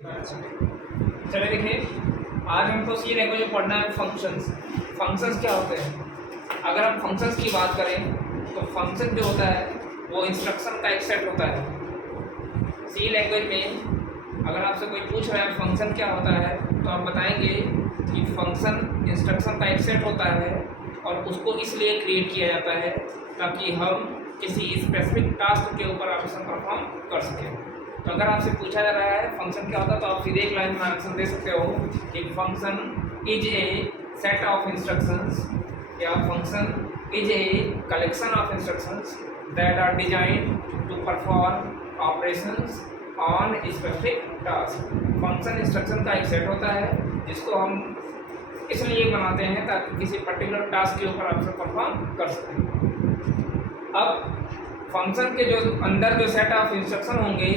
चलिए देखिए, आज हमको सी लैंग्वेज में पढ़ना है फंक्शंस। फंक्शंस क्या होते हैं? अगर हम फंक्शंस की बात करें तो फंक्शन जो होता है वो इंस्ट्रक्शन का एक सेट होता है। सी लैंग्वेज में अगर आपसे कोई पूछ रहा है फंक्शन क्या होता है तो आप बताएंगे कि फंक्शन इंस्ट्रक्शन का एक सेट होता है और उसको इसलिए क्रिएट किया जाता है ताकि हम किसी स्पेसिफिक टास्क के ऊपर ऑपरेशन परफॉर्म कर सकें। तो अगर आपसे पूछा जा रहा है फंक्शन क्या होता है तो आप सीधे एक लाइन में आंसर दे सकते हो कि function is a set of instructions या function is a collection of instructions that are design to perform operations on specific task. Function instruction का एक सेट होता है जिसको हम इसलिए बनाते हैं ताकि किसी पर्टिकुलर टास्क के ऊपर ऑपरेशन परफॉर्म कर सकें। अब फंक्शन के जो अंदर जो सेट ऑफ इंस्ट्रक्शन होंगे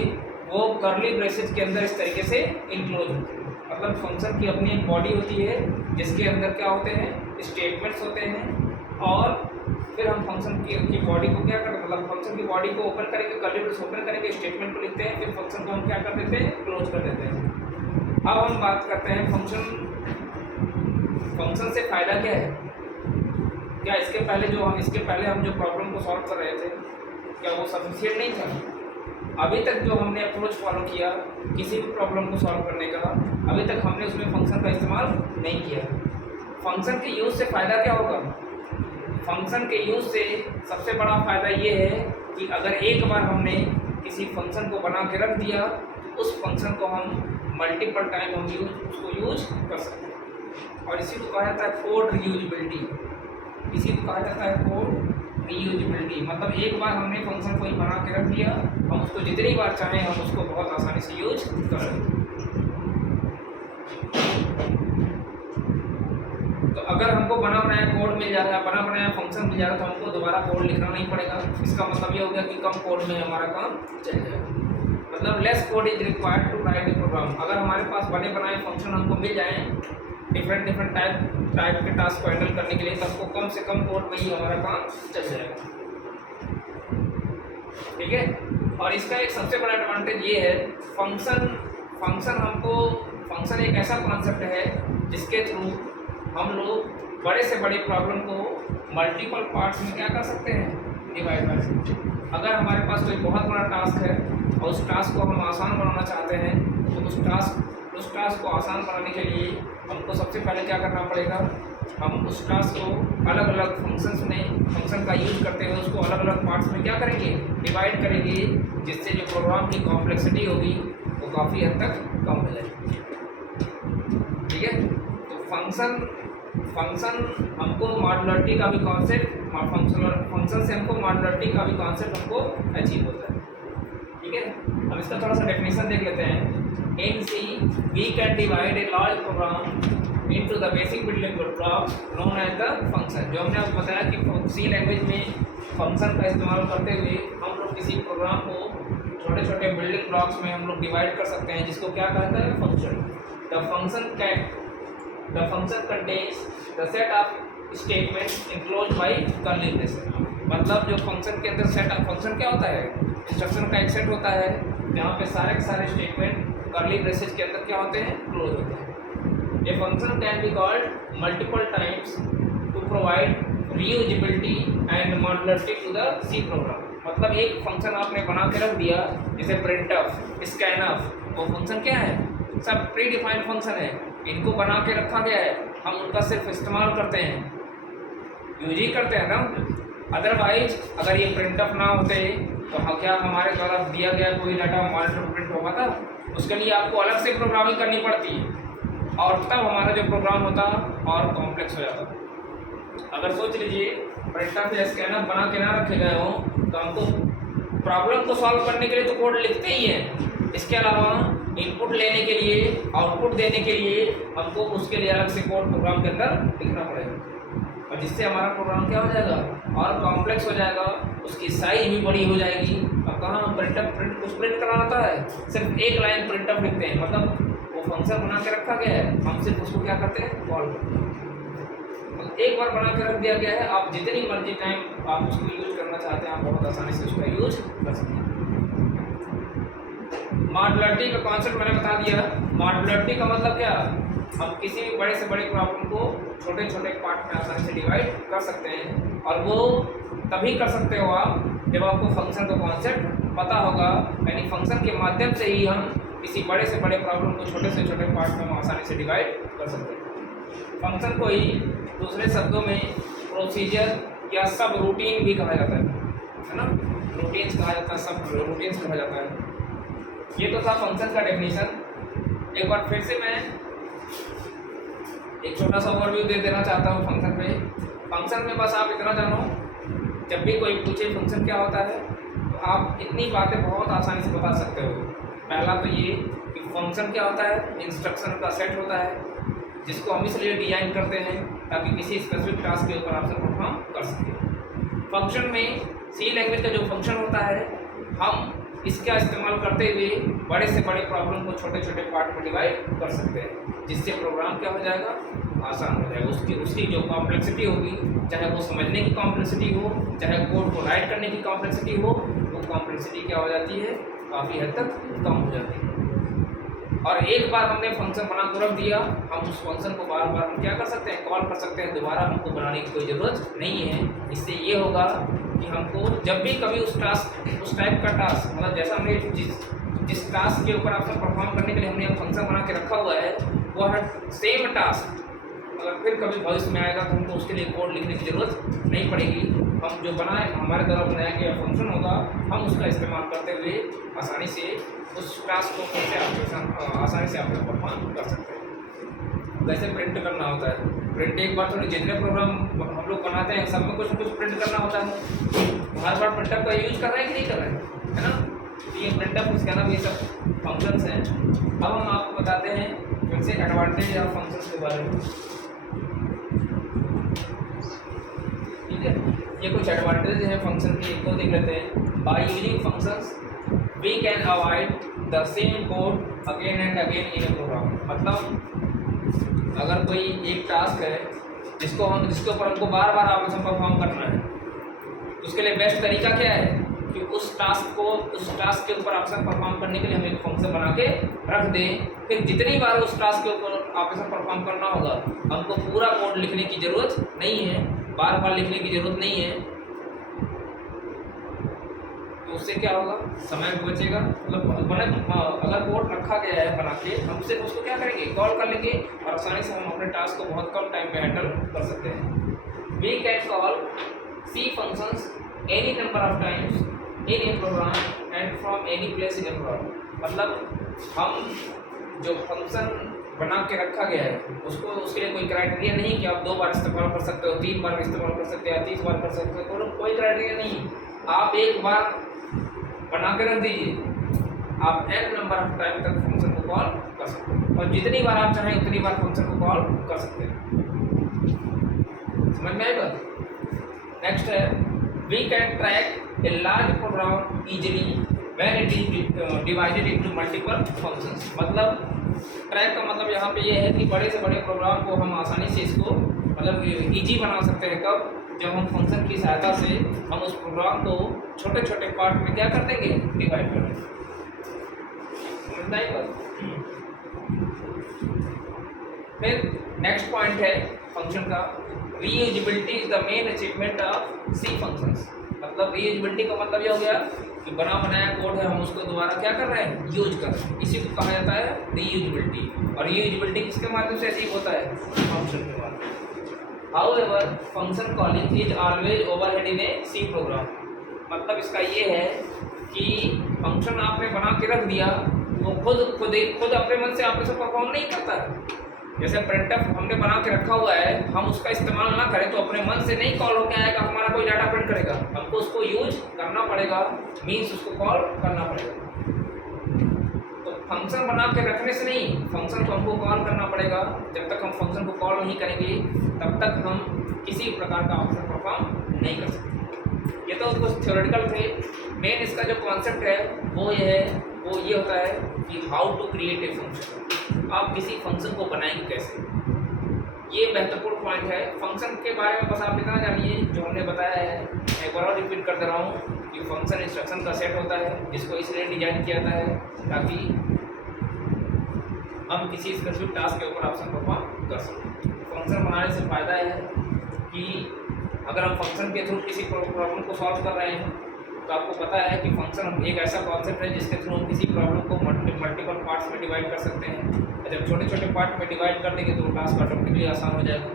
वो करली ब्रेसेस के अंदर इस तरीके से इंक्लूड होते हैं। मतलब फंक्शन की अपनी एक बॉडी होती है जिसके अंदर क्या होते हैं, स्टेटमेंट्स होते हैं और फिर हम फंक्शन की बॉडी को क्या करते हैं, मतलब फंक्शन की बॉडी को ओपन करके करली ब्रेस ओपन करके स्टेटमेंट को लिखते हैं, फिर फंक्शन को हम क्या कर देते हैं, क्लोज कर देते हैं। अब हम बात करते हैं फंक्शन से फ़ायदा क्या है। क्या इसके पहले हम जो प्रॉब्लम को सॉल्व कर रहे थे क्या वो सफिशिएंट नहीं था? अभी तक जो हमने अप्रोच फॉलो किया किसी भी प्रॉब्लम को सॉल्व करने का, अभी तक हमने उसमें फंक्शन का इस्तेमाल नहीं किया। फंक्शन के यूज़ से फ़ायदा क्या होगा? फंक्शन के यूज़ से सबसे बड़ा फ़ायदा ये है कि अगर एक बार हमने किसी फंक्शन को बना के रख दिया उस फंक्शन को हम मल्टीपल टाइम हम उसको यूज कर सकते हैं और इसी को कहा जाता है कोड रीयूजेबिलिटी। इसी को कहा जाता है कोड रीयूजेबिलिटी। मतलब एक बार हमने फंक्शन कोई बना के रख दिया, हम उसको जितनी बार चाहें हम उसको बहुत आसानी से यूज कर सकते हैं। तो अगर हमको बना बनाया कोड मिल जा रहा है, बना बनाया फंक्शन मिल जा रहा है तो हमको दोबारा कोड लिखना नहीं पड़ेगा। इसका मतलब ये हो गया कि कम कोड में हमारा काम चल जाएगा। मतलब less code is required to write a program. अगर हमारे पास बने बनाए फंक्शन हमको मिल जाएँ डिफरेंट टाइप के टास्क को हैंडल करने के लिए, तो हमको कम से कम कोड में ही हमारा काम चल जाएगा। ठीक है। और इसका एक सबसे बड़ा एडवांटेज ये है, फंक्शन एक ऐसा कॉन्सेप्ट है जिसके थ्रू हम लोग बड़े से बड़े प्रॉब्लम को मल्टीपल पार्ट्स में क्या कर सकते हैं, डिवाइड कर सकते हैं। अगर हमारे पास कोई बहुत बड़ा टास्क है और उस टास्क को हम आसान बनाना चाहते हैं तो उस टास्क को आसान बनाने के लिए हमको सबसे पहले क्या करना पड़ेगा, हम उस टास्क को अलग अलग फंक्शन का यूज करते हुए उसको अलग अलग पार्ट्स में क्या करेंगे, डिवाइड करेंगे, जिससे जो प्रोग्राम की कॉम्प्लेक्सिटी होगी वो काफ़ी हद तक कम हो जाएगी। ठीक है। तो फंक्शन हमको मॉड्युलरिटी का भी कॉन्सेप्ट, फंक्शन से हमको मॉड्युलरिटी का भी कॉन्सेप्ट हमको अचीव होता है। ठीक है। अब इसका थोड़ा सा डेफिनेशन देख लेते हैं। In C, we can divide a large program into the basic building blocks known as the function। जो हमने आपको बताया कि C लैंग्वेज में फंक्शन का इस्तेमाल करते हुए हम लोग किसी प्रोग्राम को छोटे छोटे बिल्डिंग ब्लॉक्स में हम लोग डिवाइड कर सकते हैं, जिसको क्या कहता है, function. The function contains the set of statements enclosed by curly braces। मतलब जो फंक्शन के अंदर सेट ऑफ फंक्शन क्या होता है, इंस्ट्रक्शन का एक सेट होता है जहाँ पे सारे के सारे स्टेटमेंट कर्ली ब्रेसेस के अंदर क्या होते हैं, क्लोज होते हैं। ये function can be called multiple times to provide reusability and modularity to the C program. मतलब एक फंक्शन आपने बना के रख दिया जैसे printf, scanf, वो फंक्शन क्या है, सब प्री डिफाइंड फंक्शन है, इनको बना के रखा गया है, हम उनका सिर्फ इस्तेमाल करते हैं, यूज ही करते हैं ना। अदरवाइज अगर ये printf ना होते तो क्या हमारे द्वारा दिया गया कोई डाटा मॉनिटर प्रिंट होगा था, उसके लिए आपको अलग से प्रोग्रामिंग करनी पड़ती है और तब हमारा जो प्रोग्राम होता और कॉम्प्लेक्स हो जाता। अगर सोच लीजिए printf या scanf बना के ना रखे गए हो तो हमको प्रॉब्लम को सॉल्व करने के लिए तो कोड लिखते ही हैं, इसके अलावा इनपुट लेने के लिए, आउटपुट देने के लिए हमको उसके लिए अलग से कोड प्रोग्राम के अंदर लिखना पड़ेगा और जिससे हमारा प्रोग्राम क्या हो जाएगा और कॉम्प्लेक्स हो जाएगा, उसकी साइज भी बड़ी हो जाएगी। अब कहाँ हम प्रिंट करना होता है, सिर्फ एक लाइन printf लिखते हैं, मतलब वो फंक्शन बना के रखा गया है, हम सिर्फ उसको क्या करते हैं, कॉल करते हैं। तो एक बार बना के रख दिया गया है, आप जितनी मर्जी टाइम आप उसको यूज करना चाहते हैं आप बहुत आसानी से उसका यूज कर सकते हैं। मॉड्युलरिटी का कॉन्सेप्ट मैंने बता दिया। मॉड्युलरिटी का मतलब क्या, हम किसी भी बड़े से बड़े प्रॉब्लम को छोटे छोटे पार्ट में आसानी से डिवाइड कर सकते हैं, और वो तभी कर सकते हो आप जब आपको फंक्शन का कॉन्सेप्ट पता होगा। यानी फंक्शन के माध्यम से ही हम किसी बड़े से बड़े प्रॉब्लम को छोटे से छोटे पार्ट में हम आसानी से डिवाइड कर सकते हैं। फंक्शन को ही दूसरे शब्दों में प्रोसीजर या सब रूटीन भी कहा जाता है ना, रूटीन्स कहा जाता है, सब रूटीन्स कहा जाता है। ये तो था फंक्शन का डेफिनेशन। एक बार फिर से मैं एक छोटा सा ओवरव्यू दे देना चाहता हूँ फंक्शन पे। फंक्शन में बस आप इतना जानो, जब भी कोई पूछे फंक्शन क्या होता है तो आप इतनी बातें बहुत आसानी से बता सकते हो। पहला तो ये कि फंक्शन क्या होता है, इंस्ट्रक्शन का सेट होता है जिसको हम इसलिए डिजाइन करते हैं ताकि किसी स्पेसिफिक टास्क के ऊपर ऑप्शन परफॉर्म कर सकें। फंक्शन में सी लैंग्वेज का जो फंक्शन होता है, हम इसका इस्तेमाल करते हुए बड़े से बड़े प्रॉब्लम को छोटे छोटे पार्ट में डिवाइड कर सकते हैं, जिससे प्रोग्राम क्या हो जाएगा, आसान हो जाएगा। उसकी जो कॉम्प्लेक्सिटी होगी, चाहे वो समझने की कॉम्प्लेक्सिटी हो, चाहे कोड को राइट करने की कॉम्प्लेक्सिटी हो, वो कॉम्प्लेक्सिटी क्या हो जाती है, काफ़ी हद तक कम हो जाती है। और एक बार हमने फंक्शन बना कर रख दिया, हम उस फंक्शन को बार बार हम क्या कर सकते हैं, कॉल कर सकते हैं, दोबारा हमको बनाने की कोई ज़रूरत नहीं है। इससे ये होगा कि हमको जब भी कभी उस टाइप का टास्क, मतलब जैसा हमने जिस टास्क के ऊपर ऑप्शन परफॉर्म करने के लिए हमने फंक्शन बना के रखा हुआ है, वह सेम टास्क अगर फिर कभी भविष्य में आएगा तो हमको उसके लिए कोड लिखने की ज़रूरत नहीं पड़ेगी। हम जो बनाए, हमारे द्वारा बनाया गया फंक्शन होगा, हम उसका इस्तेमाल करते हुए आसानी से उस टास्क को फिर से आसानी से ऑप्शन परफॉर्म कर सकते हैं। जैसे प्रिंट करना होता है, प्रिंट एक बार थोड़ी जितने प्रोग्राम हम लोग बनाते हैं सब में कुछ न कुछ प्रिंट करना होता है। हर बार प्रिंटअप का यूज कर रहे हैं कि नहीं कर रहे हैं, है ना। ये प्रिंटअप, स्कैनअप, ये सब फंक्शंस हैं। अब हम आपको बताते हैं फिर से एडवांटेज ऑफ फंक्शंस के बारे में। ठीक है, ये कुछ एडवांटेज हैं फंक्शन के, एक को देख लेते हैं। By using functions we can avoid the same code again and again in a program. मतलब अगर कोई एक टास्क है जिसके ऊपर हमको बार बार ऑपरेशन परफॉर्म करना है, उसके लिए बेस्ट तरीका क्या है कि उस टास्क के ऊपर ऑपरेशन परफॉर्म करने के लिए हम एक फंक्शन बना के रख दें। फिर जितनी बार उस टास्क के ऊपर ऑपरेशन परफॉर्म करना होगा, हमको पूरा कोड लिखने की ज़रूरत नहीं है, बार बार लिखने की ज़रूरत नहीं है। तो उससे क्या होगा, समय भी बचेगा। मतलब अगर कोड रखा गया है बना के, हम उसको क्या करेंगे, कॉल कर लेंगे और आसानी से हम अपने टास्क को बहुत कम टाइम में हैंडल कर सकते हैं। We can call C functions any number of times in a program and from any place in a program. मतलब हम जो फंक्शन बना के रखा गया है उसके लिए कोई क्राइटेरिया नहीं कि आप 2 बार इस्तेमाल कर सकते हो, 3 बार इस्तेमाल कर सकते हो या 30 बार कर सकते हो, कोई क्राइटेरिया नहीं। आप एक बार बना के रख दीजिए, आप n नंबर ऑफ टाइम तक फंक्शन को कॉल कर सकते हैं, और जितनी बार आप चाहें उतनी बार फंक्शन को कॉल कर सकते हैं। समझ में आएगा। नेक्स्ट है, we can track a large program easily when it is divided into multiple functions. मतलब ट्रैक का मतलब यहाँ पे ये है कि बड़े से बड़े प्रोग्राम को हम आसानी से इसको मतलब ईजी बना सकते हैं। कब, जब हम फंक्शन की सहायता से हम उस प्रोग्राम को छोटे छोटे पार्ट में क्या कर देंगे, डिवाइड कर देंगे। समझना ही बात। फिर नेक्स्ट पॉइंट है फंक्शन का, reusability is the main achievement of C functions. मतलब रीयूजेबिलिटी का मतलब ये हो गया कि बना बनाया कोड है, हम उसको दोबारा क्या कर रहे हैं, यूज कर रहे हैं। इसी को कहा जाता है रीयूजेबिलिटी। और रीयूजेबिलिटी किसके माध्यम से अचीव होता है, फंक्शन के माध्यम। However function calling is always overhead in a C program. मतलब इसका ये है कि फंक्शन आपने बना के रख दिया, वो खुद अपने मन से ऑपरेशन परफॉर्म नहीं करता है। जैसे प्रिंटअप हमने बना के रखा हुआ है, हम उसका इस्तेमाल ना करें तो अपने मन से नहीं कॉल होकर आएगा, हमारा कोई डाटा प्रिंट करेगा। हमको उसको यूज करना पड़ेगा, मीन्स उसको कॉल करना पड़ेगा। तो फंक्शन बना के रखने से नहीं, फंक्शन को हमको कॉल करना पड़ेगा। जब तक हम फंक्शन को कॉल नहीं करेंगे तब तक हम किसी प्रकार का ऑपरेशन परफॉर्म नहीं कर सकते। ये तो कुछ थ्योरेटिकल थे। मेन इसका जो कॉन्सेप्ट है वो ये होता है कि how to create a function. आप किसी फंक्शन को बनाएंगे कैसे, ये महत्वपूर्ण पॉइंट है। फंक्शन के बारे में बस आप इतना जानिए जो हमने बताया है। एक बार और रिपीट कर दे रहा हूँ कि फंक्शन इंस्ट्रक्शन का सेट होता है जिसको इसलिए डिजाइन किया जाता है ताकि हम किसी स्पेसिफिक टास्क के ऊपर ऑप्शन परफॉर्म कर सकें। फंक्शन बनाने से फ़ायदा है कि अगर हम फंक्शन के थ्रू किसी प्रॉब्लम को सॉल्व कर रहे हैं तो आपको पता है कि फंक्शन एक ऐसा कॉन्सेप्ट है जिसके थ्रू हम किसी प्रॉब्लम को मल्टीपल पार्ट्स में डिवाइड कर सकते हैं। जब छोटे छोटे पार्ट में डिवाइड कर देंगे तो टास्क ऑटोमेटिकली आसान हो जाएगा।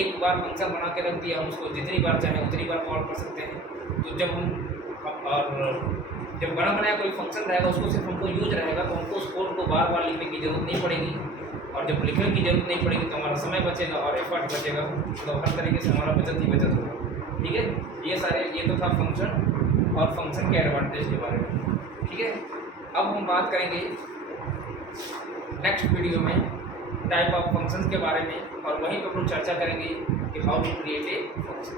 एक बार फंक्शन बना के रख दिया, हम उसको जितनी बार चाहें उतनी बार कॉल कर सकते हैं। तो जब बना बनाया कोई फंक्शन रहेगा उसको सिर्फ हमको यूज रहेगा तो हमको उस कोड को बार बार लिखने की ज़रूरत नहीं पड़ेगी, और जब लिखने की ज़रूरत नहीं पड़ेगी तो हमारा समय बचेगा और एफर्ट बचेगा, तो हर तरीके से हमारा बचत ही बचत होगा। ठीक है, ये तो था फंक्शन और फंक्शन के एडवांटेज के बारे में। ठीक है, अब हम बात करेंगे नेक्स्ट वीडियो में टाइप ऑफ फंक्शंस के बारे में, और वहीं पर हम चर्चा करेंगे कि how to create a function.